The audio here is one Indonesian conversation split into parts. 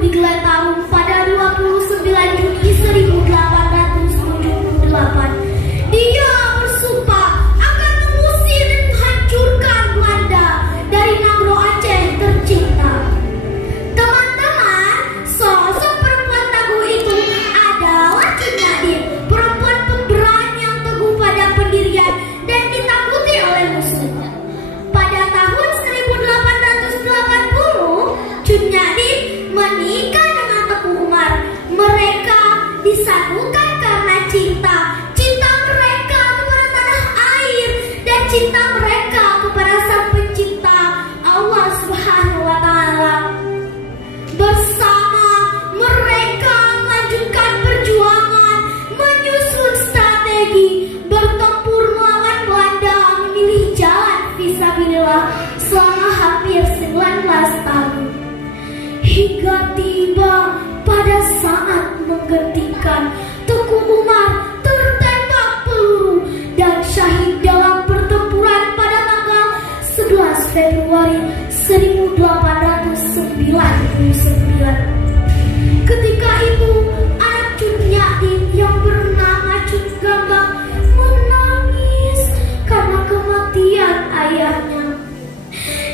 digeletarkan pada 29 Juni 1878. Dia bersumpah akan mengusir dan menghancurkan Belanda dari Nagro Aceh tercinta. Teman-teman, sosok perempuan tangguh itu adalah Cut Nyak, perempuan pemberani yang teguh pada pendirian dan ditakuti oleh musuh. Pada tahun 1880, Cut Nyak menikah dengan Teguh Umar. Mereka disatukan karena cinta mereka kepada tanah air dan cinta mereka kepada Sang Pencipta Allah Subhanahu wa Ta'ala. Bersama mereka melanjutkan perjuangan, menyusun strategi, bertempur melawan Belanda, memilih jalan fisabilillah selama hampir 19 tahun. Hingga tiba pada saat menggantikan Teguh Umar tertembak peluru dan syahid dalam pertempuran pada tanggal 11 Februari 1899. Ketika itu, anak Cut Nyak yang bernama Cut Gambang menangis karena kematian ayahnya.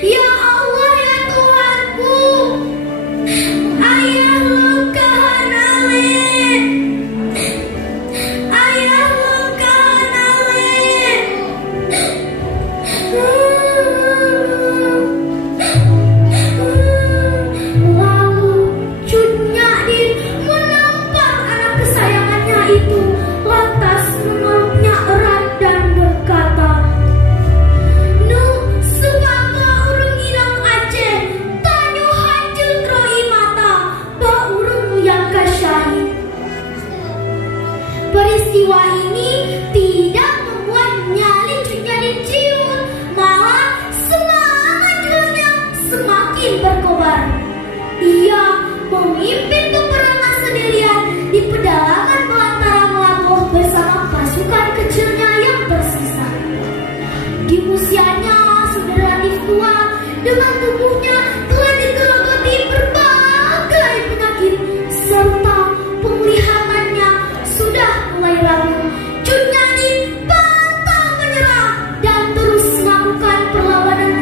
Ya Allah, ya Tuhanku, ayah lukahan alik, ayah lukahan alik. Lalu Cut Nyak menampar anak kesayangannya itu, lantas memeluknya erat dan berkata, "Nu sebagai urang inang Aceh, tanyu hancur roi mata, ba urang yang kasyahid." Peristiwa ini tidak membuat nyali Cut Nyak ciut, malah semangat julanya semakin berkobar. Ia memimpin peperangan sendirian di pedalaman belantara Melabuh bersama pasukan kecilnya yang bersisa. Di usianya sudah relatif tua, dengan tubuhnya telah digerogoti berbagai penyakit serta penglihatannya sudah mulai rapuh. Cut Nyak pantang menyerah dan terus melakukan perlawanan